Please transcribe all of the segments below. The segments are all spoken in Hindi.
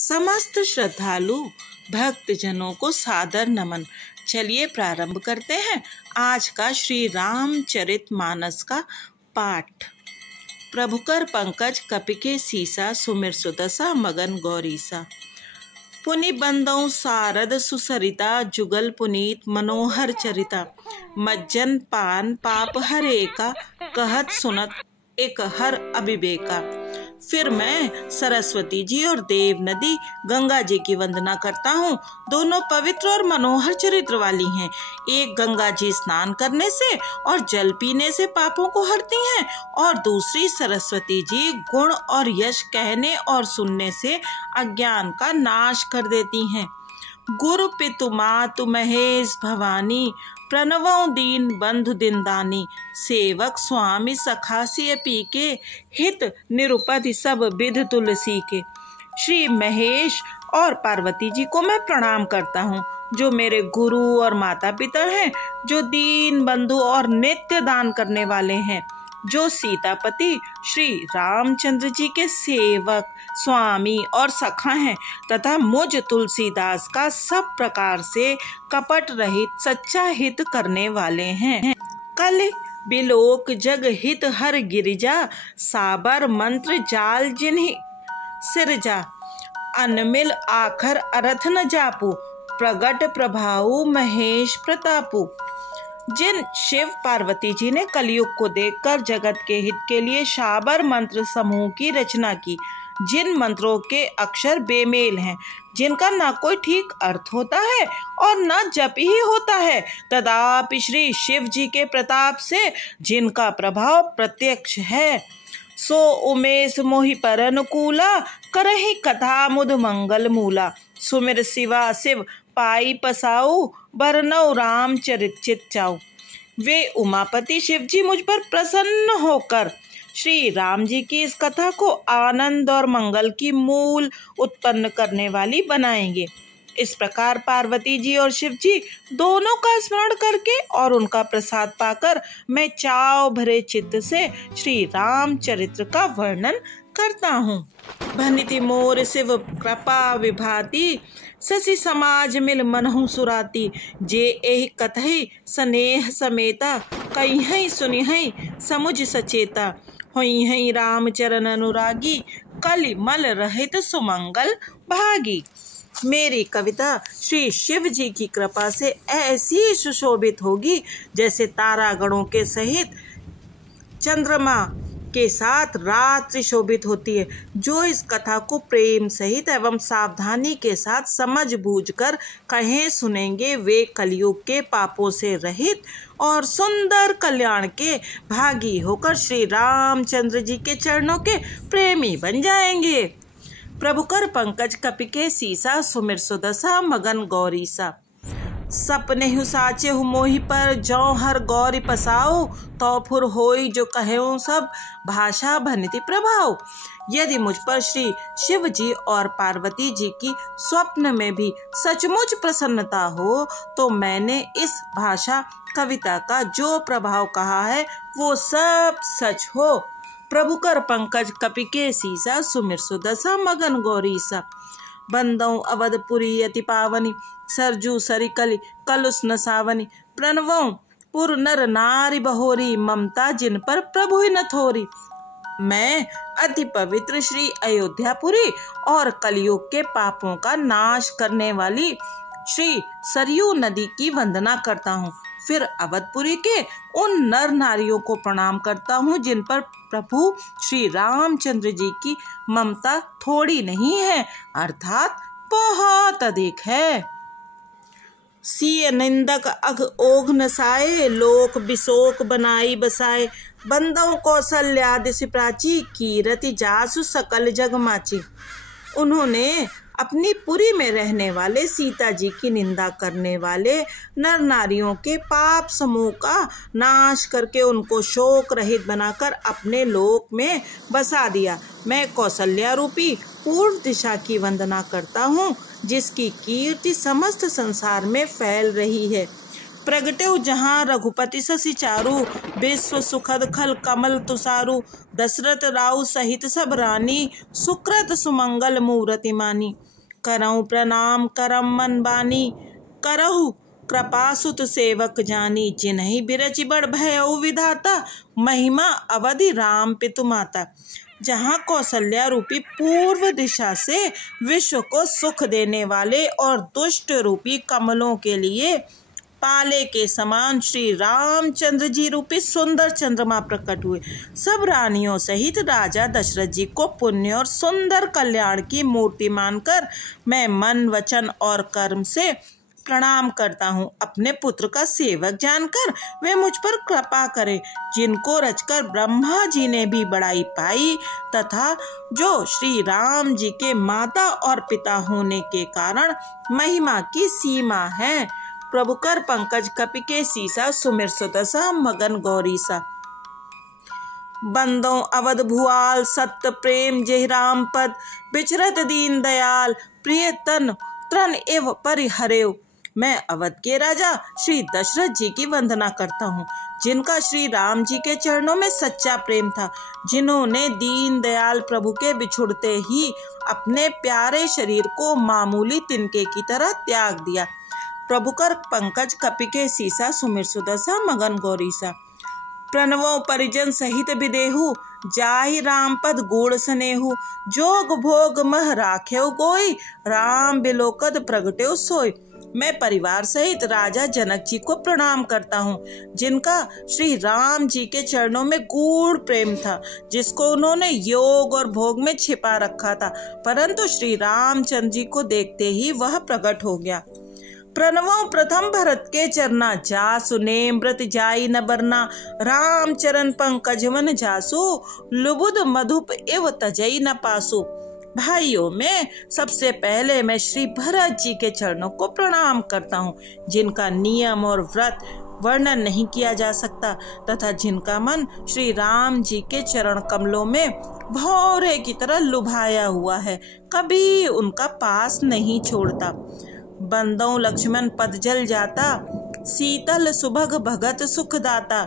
समस्त श्रद्धालु भक्तजनों को सादर नमन। चलिए प्रारंभ करते हैं आज का श्री रामचरितमानस का पाठ। प्रभुकर पंकज कपिके सीसा सुमिर सुदसा मगन गौरीसा। पुनि बंदौ सारद सुसरिता जुगल पुनीत मनोहर चरिता। मज्जन पान पाप हरेका कहत सुनत एक हर अभिवेका। फिर मैं सरस्वती जी और देव नदी गंगा जी की वंदना करता हूँ। दोनों पवित्र और मनोहर चरित्र वाली हैं। एक गंगा जी स्नान करने से और जल पीने से पापों को हरती हैं और दूसरी सरस्वती जी गुण और यश कहने और सुनने से अज्ञान का नाश कर देती हैं। गुरु पितु मातु महेश भवानी प्रणवों दीन बंधु दिनदानी। सेवक स्वामी सखासी पी के हित निरुपधि सब विध तुलसी के। श्री महेश और पार्वती जी को मैं प्रणाम करता हूँ, जो मेरे गुरु और माता पिता हैं, जो दीन बंधु और नित्य दान करने वाले हैं, जो सीतापति श्री रामचंद्र जी के सेवक स्वामी और सखा हैं तथा मुझ तुलसीदास का सब प्रकार से कपट रहित सच्चा हित करने वाले हैं। कल बिलोक जग हित हर गिरिजा साबर मंत्र जाल जिन्हि सिरजा। अनमिल आखर अरथ न जापू प्रगट प्रभाऊ महेश प्रतापू। जिन शिव पार्वती जी ने कलयुग को देखकर जगत के हित के लिए शाबर मंत्र समूह की रचना की, जिन मंत्रों के अक्षर बेमेल हैं, जिनका ना कोई ठीक अर्थ होता है और न जप ही होता है, तदापि श्री शिव जी के प्रताप से जिनका प्रभाव प्रत्यक्ष है, सो उमेश मोहि पर अनुकूला करहि कथा मुद मंगल मूला। सुमिर शिवा शिव पाई पसाऊ बरनौ राम चरित चित चाऊ। वे उमापति शिव जी मुझ पर प्रसन्न होकर श्री राम जी की इस कथा को आनंद और मंगल की मूल उत्पन्न करने वाली बनाएंगे। इस प्रकार पार्वती जी और शिव जी दोनों का स्मरण करके और उनका प्रसाद पाकर मैं चाव भरे चित्त से श्री राम चरित्र का वर्णन करता हूँ। भनिति मोर शिव कृपा विभाति शशि समाज मिल मनहु सुराती। जे एहि कथहि स्नेह समेता कहिहि सुनिहि समुझ सचेता। होइहि राम चरण अनुरागी कलि मल रहित सुमंगल भागी। मेरी कविता श्री शिव जी की कृपा से ऐसी सुशोभित होगी जैसे तारागणों के सहित चंद्रमा के साथ रात्रि शोभित होती है। जो इस कथा को प्रेम सहित एवं सावधानी के साथ समझ बूझकर कहें सुनेंगे, वे कलयुग के पापों से रहित और सुंदर कल्याण के भागी होकर श्री रामचंद्र जी के चरणों के प्रेमी बन जाएंगे। प्रभुकर पंकज कपिके सीसा सुमिर सुदसा मगन गौरीसा। सपने हु साचे हु मोहि पर जौ हर गौरी पसाओ। तो फुर होई जो कहेऊ सब भाषा भनिति प्रभाव। यदि मुझ पर श्री शिव जी और पार्वती जी की स्वप्न में भी सचमुच प्रसन्नता हो तो मैंने इस भाषा कविता का जो प्रभाव कहा है वो सब सच हो। प्रभुकर पंकज कपिके सीसा सुमिर सुदसा मगन गौरीसा। बंदौ अवधपुरी अति पावनी सरजू सरिकलि कलुष न सावनी। प्रणवों पुर नर नारी बहोरी ममता जिन पर प्रभु न थोरी। मैं अति पवित्र श्री अयोध्यापुरी और कलयुग के पापों का नाश करने वाली श्री सरयू नदी की वंदना करता हूँ। फिर अवधपुरी के उन नर नारियों को प्रणाम करता हूँ जिन पर प्रभु श्री रामचंद्र जी की ममता थोड़ी नहीं है, अर्थात बहुत अधिक है। सिय निंदक अघ ओघ नसाए लोक बिशोक बनाई बसाए। बंदौ कौशल्यादिशि प्राची कीरति जासु सकल जग माची। उन्होंने अपनी पुरी में रहने वाले सीता जी की निंदा करने वाले नर नारियों के पाप समूह का नाश करके उनको शोक रहित बनाकर अपने लोक में बसा दिया। मैं कौशल्या रूपी पूर्व दिशा की वंदना करता हूँ, जिसकी कीर्ति समस्त संसार में फैल रही है। प्रगटेउ जहाँ रघुपति शशि चारु, विश्व सुखद खल कमल तुषारु। दशरथ राउ सहित सब रानी, सुकृत सुमंगल मूरति मानी। करऊँ प्रणाम करम मन बानी, करहु कृपा सुत सेवक जानी। जिन्हि बिरचि बड़ भयउ विधाता, महिमा अवधि राम पितु माता। जहाँ कौशल्या रूपी पूर्व दिशा से विश्व को सुख देने वाले और दुष्ट रूपी कमलों के लिए पाले के समान श्री रामचंद्र जी रूपी सुंदर चंद्रमा प्रकट हुए, सब रानियों सहित राजा दशरथ जी को पुण्य और सुंदर कल्याण की मूर्ति मानकर मैं मन वचन और कर्म से प्रणाम करता हूँ। अपने पुत्र का सेवक जानकर वे मुझ पर कृपा करें, जिनको रचकर ब्रह्मा जी ने भी बड़ाई पाई तथा जो श्री राम जी के माता और पिता होने के कारण महिमा की सीमा है। प्रभु कर पंकज कपि के सीसा, सुमिर सुदशा मगन गौरीसा। बंदो अवध भुआल सत्य प्रेम जेहि राम पद, बिचरत दीन दयाल प्रिय तन त्रन एव परिहरेव। मैं अवध के राजा श्री दशरथ जी की वंदना करता हूँ, जिनका श्री राम जी के चरणों में सच्चा प्रेम था, जिन्होंने दीन दयाल प्रभु के बिछुड़ते ही अपने प्यारे शरीर को मामूली तिनके की तरह त्याग दिया। प्रभु कर पंकज कपि के सीसा, सुमिर सुदशा मगन गौरीसा। प्रणवो परिजन सहित विदेहु, जाहि राम पद गूढ़ स्नेहु। जोग भोग मह राखेउ गोई, राम बिलोकद प्रगटेउ सोई। मैं परिवार सहित राजा जनक जी को प्रणाम करता हूँ, जिनका श्री राम जी के चरणों में गूढ़ प्रेम था, जिसको उन्होंने योग और भोग में छिपा रखा था, परंतु श्री रामचंद्र जी को देखते ही वह प्रकट हो गया। प्रणवों प्रथम भरत के चरना, जासु नेम व्रत जाई न बरना। राम चरण पंकज मन जासु, लुबुद मधुप एव तजई न पासु। भाइयों में सबसे पहले मैं श्री भरत जी के चरणों को प्रणाम करता हूँ, जिनका नियम और व्रत वर्णन नहीं किया जा सकता तथा जिनका मन श्री राम जी के चरण कमलों में भौरे की तरह लुभाया हुआ है, कभी उनका पास नहीं छोड़ता। बंदों लक्ष्मण पद जल जाता, शीतल सुभग भगत सुखदाता।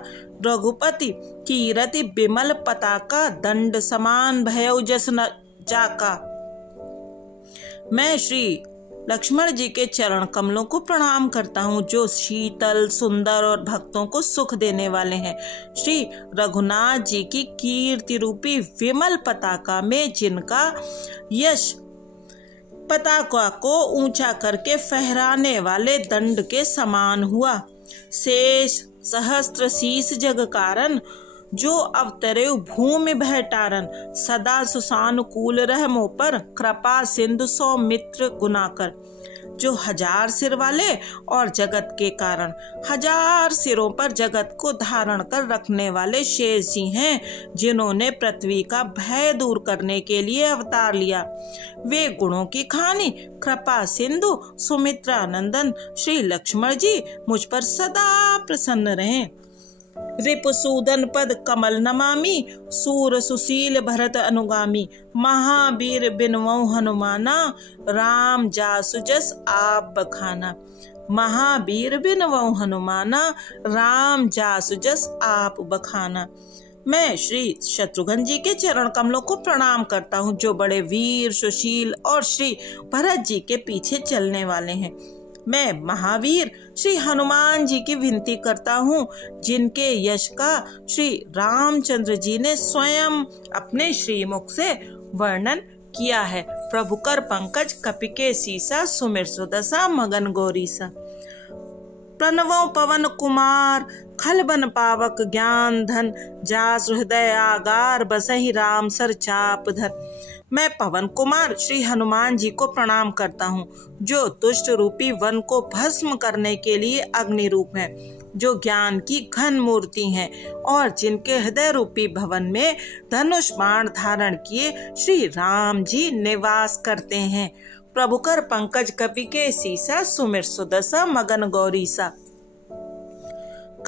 रघुपति कीरति बिमल पताका, दंड समान भयउ जस न जाका। मैं श्री लक्ष्मण जी के चरण कमलों को प्रणाम करता हूँ, जो शीतल सुंदर और भक्तों को सुख देने वाले हैं। श्री रघुनाथ जी की कीर्ति रूपी विमल पताका में जिनका यश पताका को ऊंचा करके फहराने वाले दंड के समान हुआ। शेष सहस्त्र शीस जग कारण, जो अवतरे भूमि भय टारन। सदा सुसानुकूल रह मोह पर, कृपा सिंधु सौमित्र गुनाकर। जो 1000 सिर वाले और जगत के कारण 1000 सिरों पर जगत को धारण कर रखने वाले शेष जी हैं, जिन्होंने पृथ्वी का भय दूर करने के लिए अवतार लिया। वे गुणों की खानी कृपा सिंधु सुमित्रा नंदन श्री लक्ष्मण जी मुझ पर सदा प्रसन्न रहें। रिपुसूदन पद कमल नमामि, सूर सुशील भरत अनुगामी। महावीर बिनवौ हनुमाना, राम जासु जस आप बखाना। महावीर बिनवौ हनुमाना, राम जासु जस आप बखाना। मैं श्री शत्रुघ्न जी के चरण कमलों को प्रणाम करता हूँ, जो बड़े वीर सुशील और श्री भरत जी के पीछे चलने वाले हैं। मैं महावीर श्री हनुमान जी की विनती करता हूँ, जिनके यश का श्री रामचंद्र जी ने स्वयं अपने श्रीमुख से वर्णन किया है। प्रभु कर पंकज कपि के सीसा, सुमिर सुदशा मगन गौरीसा। प्रणवो पवन कुमार, खलबन पावक ज्ञान धन। जासु हृदय आगार, बसहि राम सर चाप धर। मैं पवन कुमार श्री हनुमान जी को प्रणाम करता हूँ, जो दुष्ट रूपी वन को भस्म करने के लिए अग्नि रूप है, जो ज्ञान की घन मूर्ति हैं और जिनके हृदय रूपी भवन में धनुष बाण धारण किए श्री राम जी निवास करते हैं। प्रभु कर पंकज कपि के सीसा, सुमिर सुदशा मगन गौरीसा।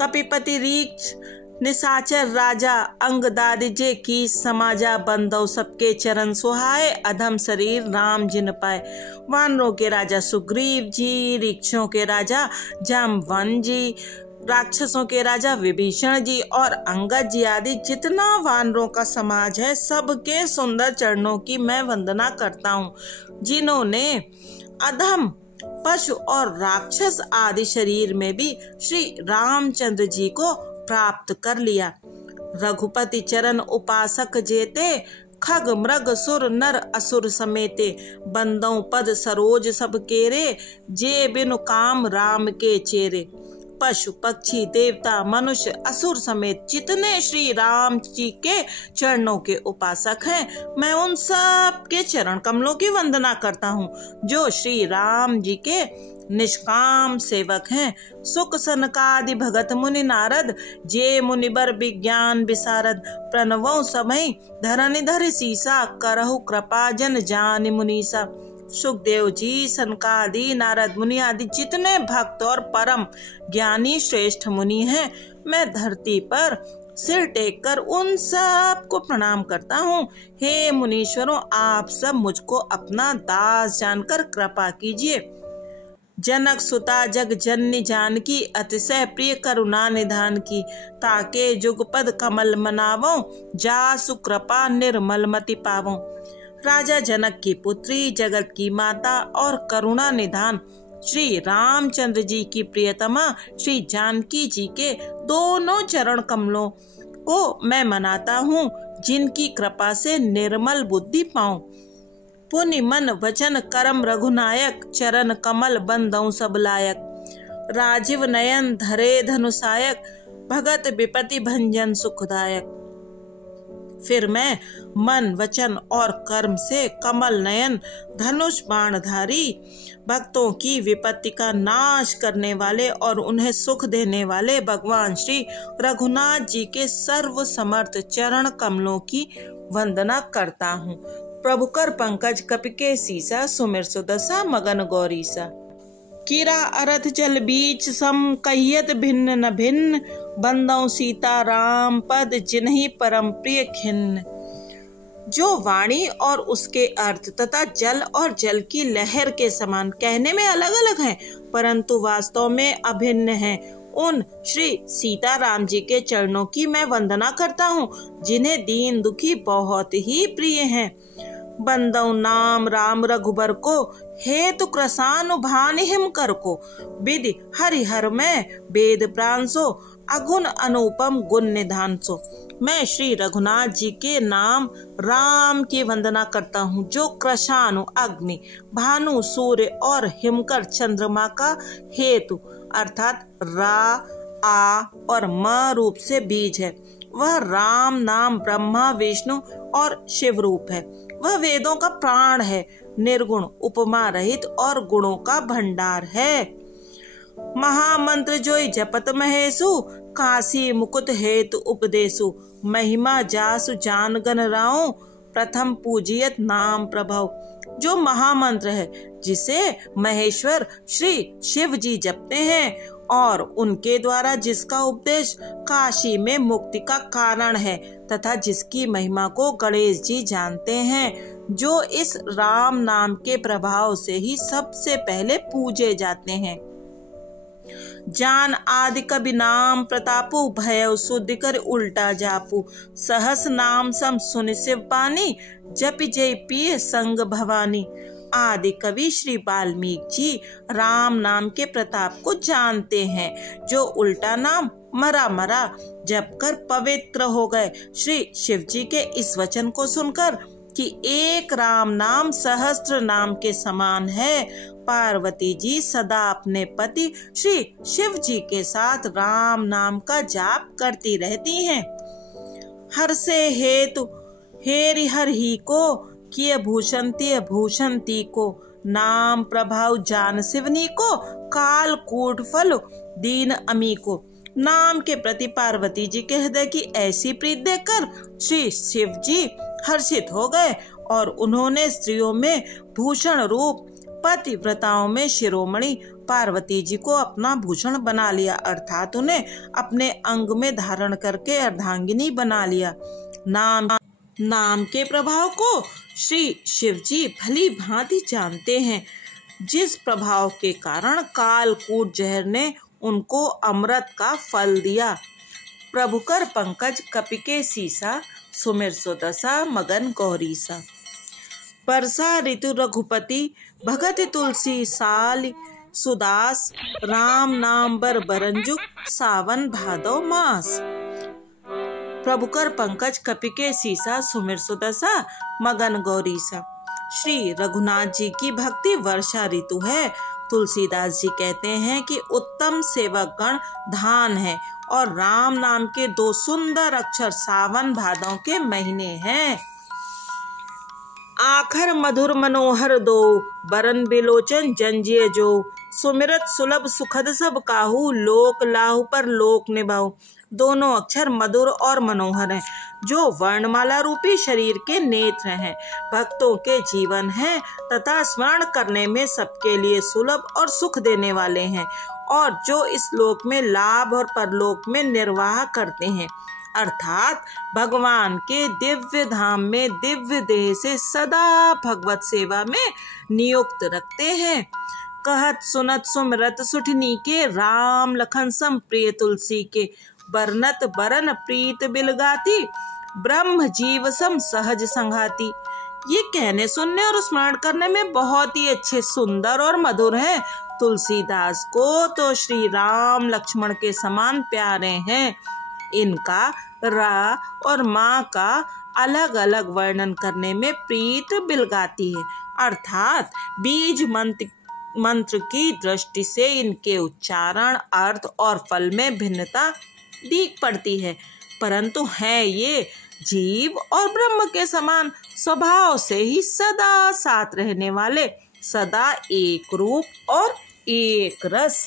कपिपति रीक्ष निशाचर राजा अंग दादिजे की समाजा बंदौ सबके चरण सुहाए अधम शरीर राम जिन पाए। वानरों के राजा सुग्रीव जी, ऋक्षों के राजा जाम्बवन जी, राक्षसों के राजा विभीषण जी और अंगद जी आदि जितना वानरों का समाज है, सबके सुंदर चरणों की मैं वंदना करता हूँ, जिन्होंने अधम पशु और राक्षस आदि शरीर में भी श्री रामचंद्र जी को प्राप्त कर लिया। रघुपति चरण उपासक जेते, खग मृग सुर नर असुर समेते। बंदौ पद सरोज सब केरे, जे बिनु काम राम के चेरे। पशु पक्षी देवता मनुष्य असुर समेत जितने श्री राम जी के चरणों के उपासक हैं, मैं उन सब के चरण कमलों की वंदना करता हूँ, जो श्री राम जी के निष्काम सेवक हैं। सुख सनकादि भगत मुनि नारद, जे मुनिबर विज्ञान विशारद। प्रणवों समय धरनि धरि सीसा, करहु कृपा जन जानि मुनीसा। सुखदेव जी, सनकादि नारद मुनि आदि जितने भक्त और परम ज्ञानी श्रेष्ठ मुनि हैं, मैं धरती पर सिर टेक कर उन सब को प्रणाम करता हूँ। हे मुनीश्वरों, आप सब मुझको अपना दास जानकर कृपा कीजिए। जनक सुता जग जननी जानकी, अतिशय प्रिय करुणा निधान की। ताके जुगपद कमल मनावो, जासु कृपा निर्मल मति पावो। राजा जनक की पुत्री, जगत की माता और करुणा निधान श्री रामचंद्र जी की प्रियतमा श्री जानकी जी के दोनों चरण कमलों को मैं मनाता हूँ, जिनकी कृपा से निर्मल बुद्धि पाऊं। पुनि मन वचन करम रघुनायक, चरण कमल बंदौ सब लायक। राजीव नयन धरे धनुषायक, भगत विपति भंजन सुखदायक। फिर मैं मन वचन और कर्म से कमल नयन धनुष बाणधारी, भक्तों की विपत्ति का नाश करने वाले और उन्हें सुख देने वाले भगवान श्री रघुनाथ जी के सर्व समर्थ चरण कमलों की वंदना करता हूँ। प्रभु कर पंकज कपिके सीसा, सुमिर सुदशा मगन गौरीसा। कीरा अरथ जल बीच सम, कहियत भिन्न न भिन्न। बंदौ सीता राम पद, जिन्हीं परम प्रिय खिन्न। जो वाणी और उसके अर्थ तथा जल और जल की लहर के समान कहने में अलग अलग हैं, परंतु वास्तव में अभिन्न हैं, उन श्री सीता राम जी के चरणों की मैं वंदना करता हूँ, जिन्हें दीन दुखी बहुत ही प्रिय हैं। बंदौ नाम राम रघुबर को, हेतु कृशानुभान हिम कर को। विधि हरिहर में वेद प्राण सो, अगुण अनुपम गुण निधान सो। मैं श्री रघुनाथ जी के नाम राम की वंदना करता हूँ, जो कृशानु अग्नि, भानु सूर्य और हिमकर चंद्रमा का हेतु अर्थात रा, आ और म रूप से बीज है। वह राम नाम ब्रह्मा विष्णु और शिव रूप है। वह वेदों का प्राण है, निर्गुण उपमा रहित और गुणों का भंडार है। महामंत्र जोई जपत महेशु, काशी मुकुट हेतु उपदेशु। महिमा जासु जान गण राओ, प्रथम पूजियत नाम प्रभव। जो महामंत्र है, जिसे महेश्वर श्री शिव जी जपते हैं और उनके द्वारा जिसका उपदेश काशी में मुक्ति का कारण है, तथा जिसकी महिमा को गणेश जी जानते हैं, जो इस राम नाम के प्रभाव से ही सबसे पहले पूजे जाते हैं। जान आदि कबि नाम प्रतापु, भय सुधि कर उल्टा जापू। सहस नाम सम सुनि शिव पानी, जपि जय पिय संग भवानी। आदि कवि श्री वाल्मीकि जी राम नाम के प्रताप को जानते हैं, जो उल्टा नाम मरा मरा जप कर पवित्र हो गए। श्री शिव जी के इस वचन को सुनकर कि एक राम नाम सहस्त्र नाम के समान है, पार्वती जी सदा अपने पति श्री शिव जी के साथ राम नाम का जाप करती रहती हैं। हर से हेतु हेरि हर ही को, किए भूषण ती को। नाम प्रभाव जान शिवनी को, काल कूट फल दीन अमी को। नाम के प्रति पार्वती जी के हृदय की ऐसी प्रीत देखकर श्री शिव जी हर्षित हो गए और उन्होंने स्त्रियों में भूषण रूप पतिव्रताओं में शिरोमणि पार्वती जी को अपना भूषण बना लिया, अर्थात उन्हें अपने अंग में धारण करके अर्धांगिनी बना लिया। नाम के प्रभाव को श्री शिव जी भली भांति जानते हैं, जिस प्रभाव के कारण कालकूट जहर ने उनको अमृत का फल दिया। प्रभुकर पंकज कपिके सीसा, सुमिर सुदशा मगन गौरीसा। वर्षा ऋतु रघुपति, भगत तुलसी साल सुदास, राम नाम बर बरंजुक, सावन भादो मास। प्रभुकर पंकज कपिके सीसा, सुमिर सुदशा मगन गौरीसा। श्री रघुनाथ जी की भक्ति वर्षा ऋतु है। तुलसीदास जी कहते हैं कि उत्तम सेवक गण धान है और राम नाम के 2 सुंदर अक्षर सावन भादों के महीने हैं। आखर मधुर मनोहर दो, बरन बिलोचन जंजिए जो, सुमिरत सुलभ सुखद सब काहू, लोक लाहु पर लोक निभाऊ। दोनों अक्षर मधुर और मनोहर हैं, जो वर्णमाला रूपी शरीर के नेत्र हैं, भक्तों के जीवन हैं तथा स्मरण करने में सबके लिए सुलभ और सुख देने वाले हैं, और जो इस लोक में लाभ और परलोक में निर्वाह करते हैं, अर्थात भगवान के दिव्य धाम में दिव्य देह से सदा भगवत सेवा में नियुक्त रखते हैं। कहत सुनत सुमिरत सुठनी के, राम लखन सम प्रिय तुलसी के, बरनत बरन प्रीत बिलगाती, ब्रह्म जीव सम सहज संघाती। ये कहने सुनने और स्मरण करने में बहुत ही अच्छे, सुंदर और मधुर हैं। तुलसीदास को तो श्री राम लक्ष्मण के समान प्यारे हैं। इनका रा और माँ का अलग अलग वर्णन करने में प्रीत बिलगाती है, अर्थात बीज मंत्र की दृष्टि से इनके उच्चारण, अर्थ और फल में भिन्नता दीख पड़ती है, परंतु है ये जीव और ब्रह्म के समान स्वभाव से ही सदा साथ रहने वाले, सदा एक रूप और एक रस।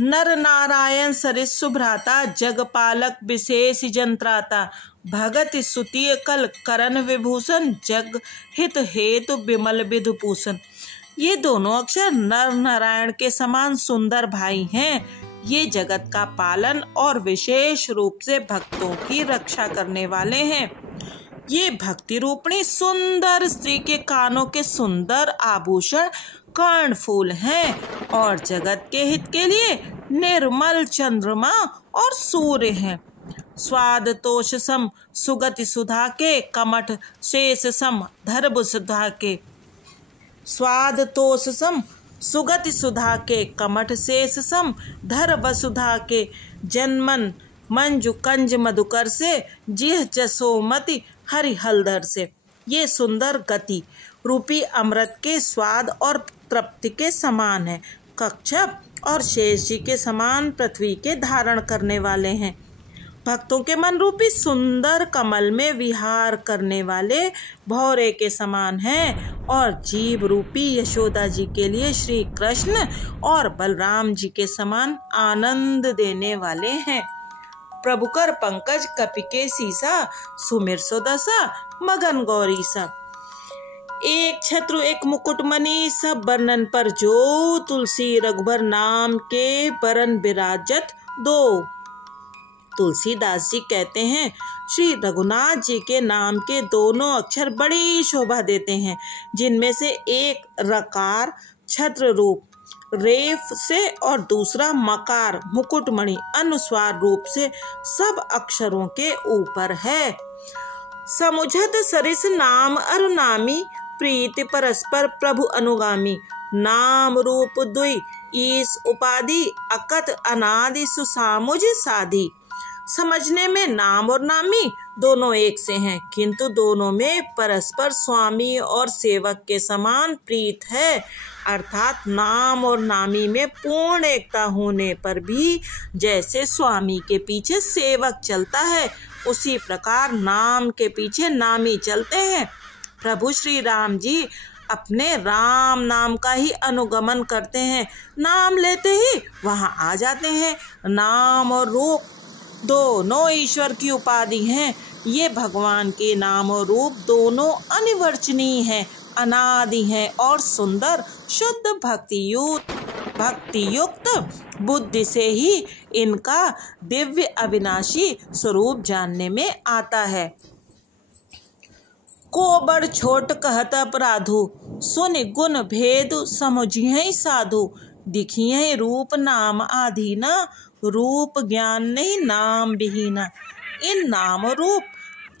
नर नारायण सरिस सुभ्राता, जगपालक विशेष जंत्राता, भगत सुतीय कल करण विभूषण, जग हित हेतु विमल विधुभूषण। ये दोनों अक्षर नर नारायण के समान सुंदर भाई हैं। ये जगत का पालन और विशेष रूप से भक्तों की रक्षा करने वाले हैं। ये भक्ति रूपणी सुंदर स्त्री के कानों के सुंदर आभूषण कर्णफूल हैं और जगत के हित के लिए निर्मल चंद्रमा और सूर्य हैं। स्वाद तोष सम सुगति सुधा के, कमठ शेष सम धर्म सुधा के। स्वाद तोष सम सुगति सुधा के, कमठ शेष सम धर वसुधा के, जन्मन मंजु कंज मधुकर से, जिह जसोमति हरि हलधर से। ये सुंदर गति रूपी अमृत के स्वाद और तृप्ति के समान है। कच्छप और शेष जी के समान पृथ्वी के धारण करने वाले हैं। भक्तों के मन रूपी सुंदर कमल में विहार करने वाले भौरे के समान हैं और जीव रूपी यशोदा जी के लिए श्री कृष्ण और बलराम जी के समान आनंद देने वाले हैं। प्रभुकर पंकज कपिके सीसा, सुमिर सुदशा मगन गौरीसा। एक छत्रु एक मुकुटमणि, सब वर्णन पर जो, तुलसी रघुबर नाम के बरन विराजत दो। तुलसीदास जी कहते हैं, श्री रघुनाथ जी के नाम के दोनों अक्षर बड़ी शोभा देते हैं, जिनमें से एक रकार छत्र रूप रेफ से और दूसरा मकार मुकुटमणि अनुस्वार रूप से सब अक्षरों के ऊपर है। समुझत सरिस नाम अरुनामी, प्रीति परस्पर प्रभु अनुगामी, नाम रूप दुई ईस उपाधि, अकत अनादि सुसामुझ साधी। समझने में नाम और नामी दोनों एक से हैं, किंतु दोनों में परस्पर स्वामी और सेवक के समान प्रीत है, अर्थात नाम और नामी में पूर्ण एकता होने पर भी जैसे स्वामी के पीछे सेवक चलता है, उसी प्रकार नाम के पीछे नामी चलते हैं। प्रभु श्री राम जी अपने राम नाम का ही अनुगमन करते हैं, नाम लेते ही वहाँ आ जाते हैं। नाम और रूप दोनों ईश्वर की उपाधि हैं। ये भगवान के नाम और रूप दोनों अनिवर्चनीय हैं अनादि हैं और सुंदर। शुद्ध भक्ति युक्त बुद्धि से ही इनका दिव्य अविनाशी स्वरूप जानने में आता है। को बड़ छोट कहत अपराधु, सुन गुण भेद समुझिए साधु। दिखिए रूप नाम आधीना, रूप ज्ञान नहीं नाम विहीना। इन नाम रूप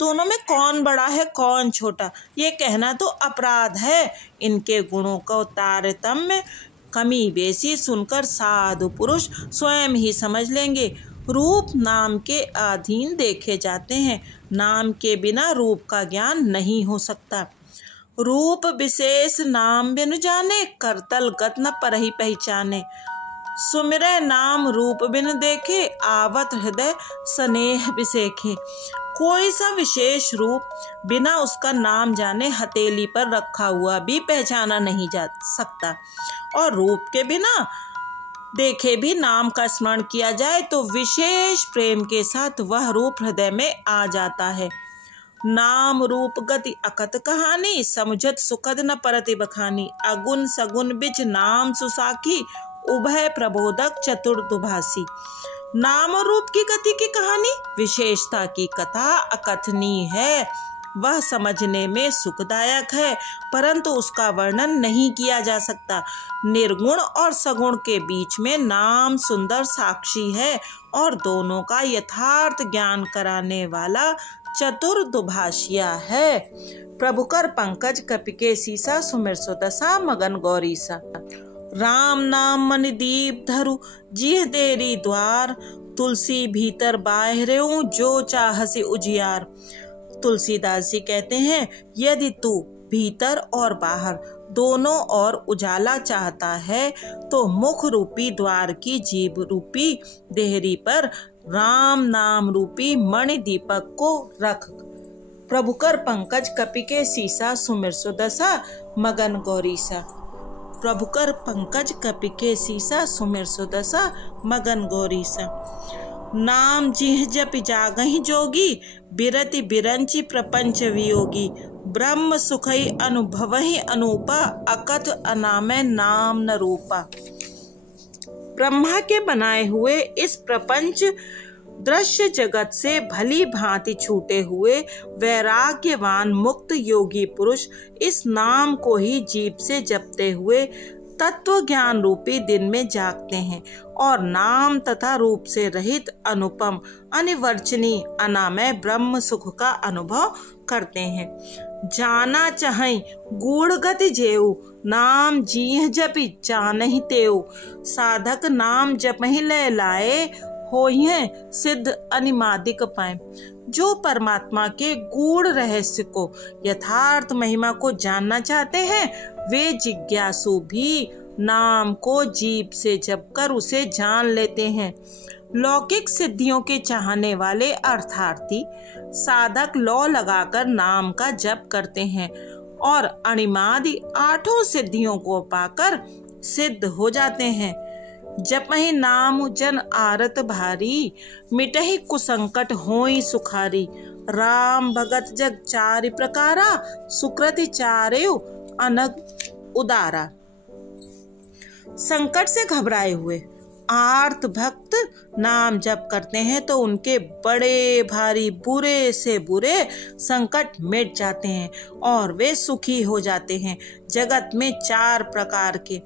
दोनों में कौन बड़ा है कौन छोटा, ये कहना तो अपराध है। इनके गुणों को तारतम्य कमी बेसी सुनकर साधु पुरुष स्वयं ही समझ लेंगे। रूप नाम के अधीन देखे जाते हैं, नाम के बिना रूप का ज्ञान नहीं हो सकता। रूप विशेष नाम बिनु जाने, करतल गत न परहि पहचाने। सुमिरै नाम रूप बिनु देखे, आवत हृदय स्नेह विसेखे। कोई सा विशेष रूप बिना उसका नाम जाने हथेली पर रखा हुआ भी पहचाना नहीं जा सकता, और रूप के बिना देखे भी नाम का स्मरण किया जाए तो विशेष प्रेम के साथ वह रूप हृदय में आ जाता है। नाम रूप गति अकत कहानी, समुझत सुखद न परति बखानी। अगुन सगुन बिच नाम सुसाखी, उभय प्रबोधक चतुर्दुभासी। नाम और रूप की गति की कहानी, विशेषता की कथा अकथनीय है। वह समझने में सुखदायक है, परंतु उसका वर्णन नहीं किया जा सकता। निर्गुण और सगुण के बीच में नाम सुंदर साक्षी है और दोनों का यथार्थ ज्ञान कराने वाला चतुर्दुभाषिया है। प्रभुकर पंकज कपिके सीसा, सुमिर सुदशा मगन गौरीसा। राम नाम मन दीप धरु, जिह देरी द्वार। तुलसी भीतर बाहरेऊ, जो चाहसी उजियार। तुलसीदास जी कहते हैं, यदि तू भीतर और बाहर दोनों ओर उजाला चाहता है तो मुख रूपी द्वार की जीभ रूपी देहरी पर राम नाम रूपी मणि दीपक को रख। प्रभुकर पंकज कपिके सीसा, सुमिर सुदशा मगन गौरीसा। प्रभुकर पंकज कपिके सीसा, सुमिर सुदशा मगन गौरीसा। नाम जिह जप जागहि जोगी, बिरति बिरंचि प्रपंच वियोगी। ब्रह्म सुखई अनुभवहि अनूपा, अकथ अनामय नाम न रूपा। ब्रह्मा के बनाए हुए इस प्रपंच दृश्य जगत से भली भांति छूटे हुए वैराग्यवान मुक्त योगी पुरुष इस नाम को ही जीभ से जपते हुए तत्व ज्ञान रूपी दिन में जागते हैं और नाम तथा रूप से रहित अनुपम अनिवर्चनीय अनामय ब्रह्म सुख का अनुभव करते हैं। जाना चाहें गूढ़ गति जेऊ, नाम जीह जपि जानहि तेऊ। साधक नाम जपहि लय लाए, होइए सिद्ध अनिमादिक पाए। जो परमात्मा के गूढ़ रहस्य को यथार्थ महिमा को जानना चाहते हैं वे जिज्ञासु भी नाम को जीभ से जपकर उसे जान लेते हैं। लौकिक सिद्धियों के चाहने वाले अर्थार्थी साधक लौ लगाकर नाम का जप करते हैं और अणिमादि 8 सिद्धियों को पाकर सिद्ध हो जाते हैं। जपहि नाम जन आरत भारी, मिटहि कुसंकट होई सुखारी। राम भगत जग 4 प्रकारा, सुकृति 4 अनग उदारा। संकट से घबराए हुए आर्त भक्त नाम जप करते हैं तो उनके बड़े भारी बुरे से बुरे संकट मिट जाते हैं और वे सुखी हो जाते हैं। जगत में 4 प्रकार के,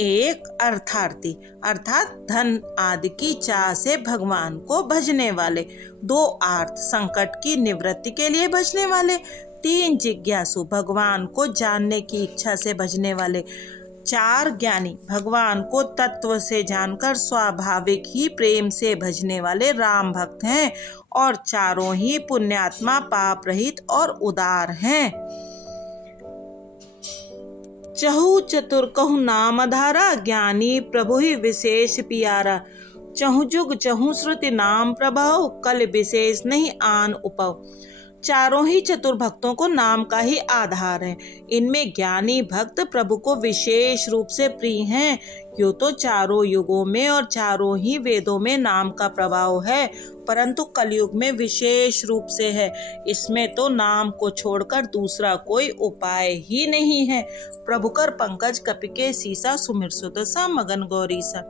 एक अर्थार्थी अर्थात धन आदि की चाह से भगवान को भजने वाले, 2 आर्थ संकट की निवृत्ति के लिए भजने वाले, 3 जिज्ञासु भगवान को जानने की इच्छा से भजने वाले, 4 ज्ञानी भगवान को तत्व से जानकर स्वाभाविक ही प्रेम से भजने वाले राम भक्त हैं और 4 ही पुण्यात्मा पाप रहित और उदार हैं। चहु चतुर कहु नाम धारा, ज्ञानी प्रभु ही विशेष पियारा। चहु जुग चहु श्रुति नाम प्रभाव, कल विशेष नहीं आन उपव। 4 ही चतुर भक्तों को नाम का ही आधार है। इनमें ज्ञानी भक्त प्रभु को विशेष रूप से प्रिय हैं यो तो चारों युगों में और चारों ही वेदों में नाम का प्रभाव है, परंतु कलयुग में विशेष रूप से है। इसमें तो नाम को छोड़कर दूसरा कोई उपाय ही नहीं है। प्रभुकर पंकज कपिके सीसा सुमिर सुदसा मगन गौरीसा।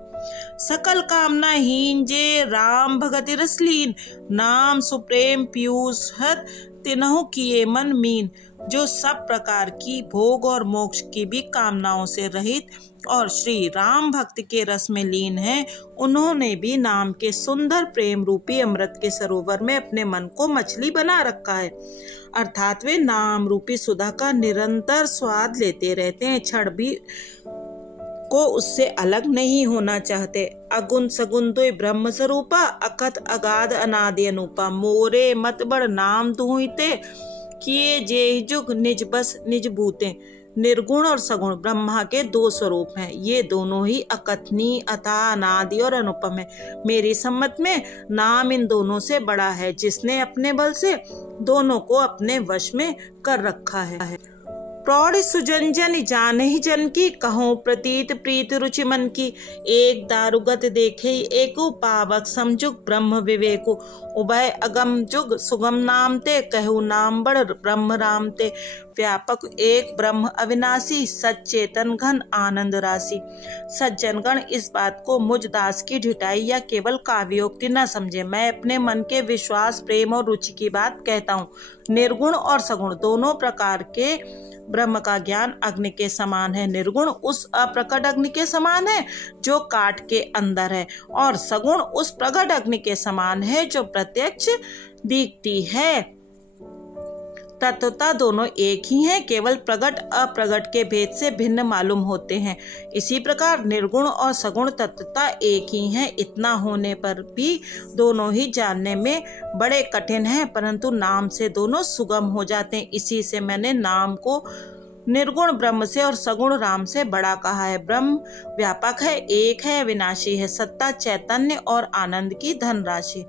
सकल कामना हीन जे राम भगति रसलीन, नाम सुप्रेम पीयूष हत तिनहु किए मन मीन। जो सब प्रकार की भोग और मोक्ष की भी कामनाओं से रहित और श्री राम भक्ति के रस में लीन है, उन्होंने भी नाम के सुंदर प्रेम रूपी अमृत के सरोवर में अपने मन को मछली बना रखा है। अर्थात वे नाम रूपी सुधा का निरंतर स्वाद लेते रहते हैं, क्षण भी को उससे अलग नहीं होना चाहते। अगुण सगुण दुई ब्रह्म स्वरूपा, अकथ अगाध अनादि अनूपा। मोरे मत बड़ नाम दुहिते, किए जे जुग निज बस निज भूते। निर्गुण और सगुण ब्रह्मा के दो स्वरूप हैं। ये दोनों ही अकथनीय, अथाह, अनादि और अनुपम है। मेरी सम्मत में नाम इन दोनों से बड़ा है, जिसने अपने बल से दोनों को अपने वश में कर रखा है। प्रौढ़ सुजन जन जानहि जन की, कहो प्रतीत प्रीत रुचि मन की। एक दारुगत देखे एको, पावक समझुक ब्रह्म विवेको। उभय अगम जुग सुगम नाम ते, कहु नाम बड़ ब्रह्म राम ते। व्यापक एक ब्रह्म अविनाशी, सच्चेतन घन आनंद राशि। सज्जनगण इस बात को मुझ दास की ढिठाई या केवल काव्योक्ति न समझे। मैं अपने मन के विश्वास, प्रेम और रुचि की बात कहता हूँ। निर्गुण और सगुण दोनों प्रकार के ब्रह्म का ज्ञान अग्नि के समान है। निर्गुण उस अप्रकट अग्नि के समान है जो काट के अंदर है, और सगुण उस प्रकट अग्नि के समान है जो प्रत्यक्ष दिखती है। तत्वता दोनों एक ही हैं, केवल प्रकट अप्रकट के भेद से भिन्न मालूम होते हैं। इसी प्रकार निर्गुण और सगुण तत्वता एक ही हैं। इतना होने पर भी दोनों ही जानने में बड़े कठिन हैं, परंतु नाम से दोनों सुगम हो जाते हैं। इसी से मैंने नाम को निर्गुण ब्रह्म से और सगुण राम से बड़ा कहा है। ब्रह्म व्यापक है, एक है, विनाशी है, सत्ता, चैतन्य और आनंद की धनराशि।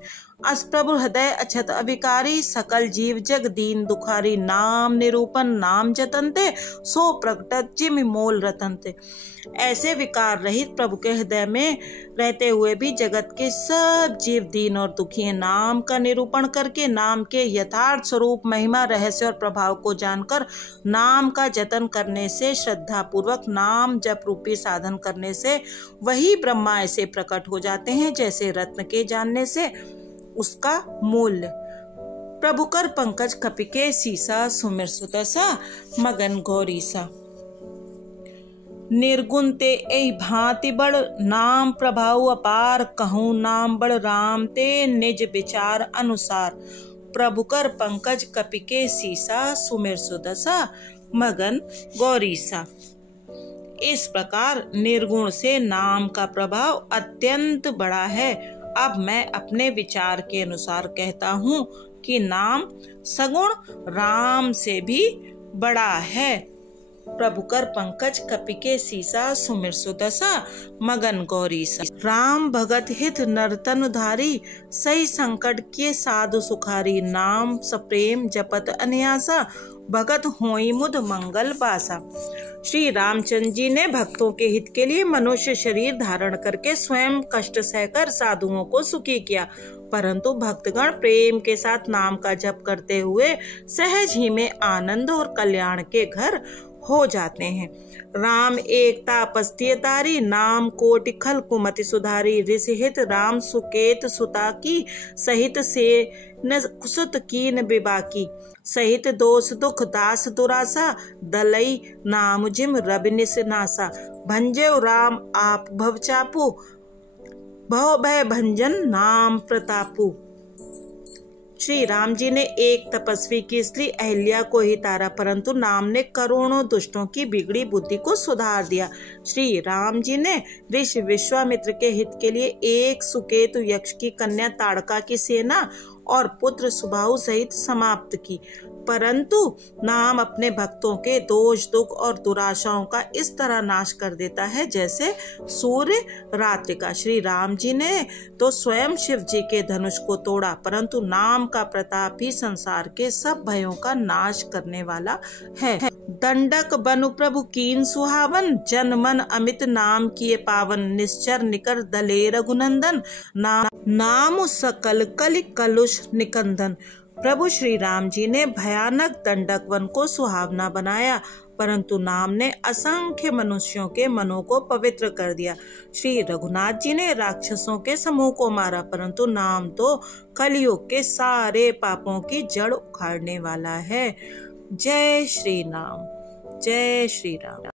अस प्रभु हृदय अछत अविकारी, सकल जीव जग दीन दुखारी। नाम निरूपण नाम जतनते, सो प्रकटत जिमि मोल रतनते। ऐसे विकार रहित प्रभु के हृदय में रहते हुए भी जगत के सब जीव दीन और दुखी हैं। नाम का निरूपण करके, नाम के यथार्थ स्वरूप, महिमा, रहस्य और प्रभाव को जानकर, नाम का जतन करने से, श्रद्धा पूर्वक नाम जप रूपी साधन करने से वही ब्रह्मा ऐसे प्रकट हो जाते हैं जैसे रत्न के जानने से उसका मूल्य। प्रभुकर पंकज कपिके सीसा सुमिर सुतसा मगन गौरीसा। निर्गुण ते एहि भांति बड़, नाम प्रभाव अपार। कहूँ नाम बड़ राम ते, निज विचार अनुसार। प्रभुकर पंकज कपिके सीसा सुमिर सुदसा मगन गौरीसा। इस प्रकार निर्गुण से नाम का प्रभाव अत्यंत बड़ा है। अब मैं अपने विचार के अनुसार कहता हूँ कि नाम सगुण राम से भी बड़ा है। प्रभुकर पंकज कपिके सीसा सुमिर सुदसा मगन गौरीसा। राम भगत हित नर्तन धारी, सही संकट के साधु सुखारी। नाम सप्रेम जपत अन्यासा, भगत होई मुद मंगल बासा। श्री रामचंद्र जी ने भक्तों के हित के लिए मनुष्य शरीर धारण करके स्वयं कष्ट सहकर साधुओं को सुखी किया, परंतु भक्तगण प्रेम के साथ नाम का जप करते हुए सहज ही में आनंद और कल्याण के घर हो जाते हैं। राम एक तापस्तीय तारी, नाम कोटि खल कुमति सुधारी। ऋषि हित राम सुकेत सुता की, सहित से न सुत कीन बिबाकी। सहित दोष दुख दास दुरासा, दलई नाम जिम रवि निस नासा। भंजेव राम आप भव चापू, भव भय भंजन नाम प्रतापू। श्री राम जी ने एक तपस्वी की स्त्री अहिल्या को ही तारा, परंतु नाम ने करोड़ों दुष्टों की बिगड़ी बुद्धि को सुधार दिया। श्री राम जी ने ऋषि विश्वामित्र के हित के लिए एक सुकेतु यक्ष की कन्या ताड़का की सेना और पुत्र सुबाहु सहित समाप्त की, परंतु नाम अपने भक्तों के दोष दुख और दुराशाओं का इस तरह नाश कर देता है जैसे सूर्य रात्रि का। श्री राम जी ने तो स्वयं शिव जी के धनुष को तोड़ा, परंतु नाम का प्रताप ही संसार के सब भयों का नाश करने वाला है। दंडक बनु प्रभु कीन सुहावन, जन मन अमित नाम किए पावन, निश्चर निकर दले रघुनंदन, नाम सकल कलि कलुष निकंदन। प्रभु श्री राम जी ने भयानक दंडक वन को सुहावना बनाया, परंतु नाम ने असंख्य मनुष्यों के मनों को पवित्र कर दिया। श्री रघुनाथ जी ने राक्षसों के समूह को मारा, परंतु नाम तो कलयुग के सारे पापों की जड़ उखाड़ने वाला है। जय श्री राम, जय श्री राम।